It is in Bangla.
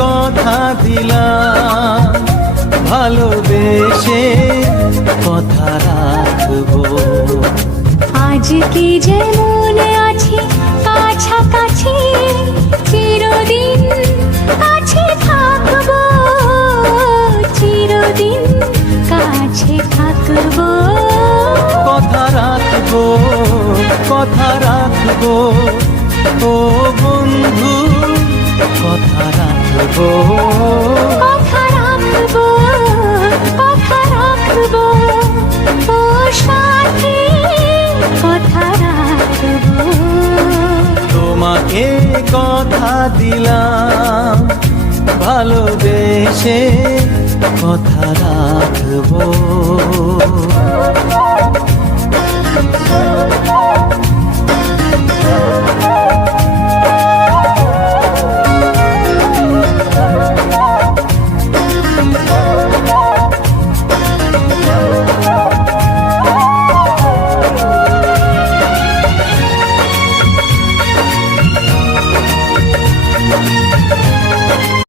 কথা দিলাম, ভালোবেসে কথা রাখবো। আজকে যেমন আছি কাছাকাছি, চিরদিন কাছে থাকবো, চিরদিন কাছে থাকবো। কথা রাখবো, কথা রাখবো, ও বন্ধু কথা রাখবো। কথা রাখবো, কথা রাখবো, ও সাথী কথা রাখবো। তোমাকে কথা দিলাম, ভালোবেসে কথা রাখবো।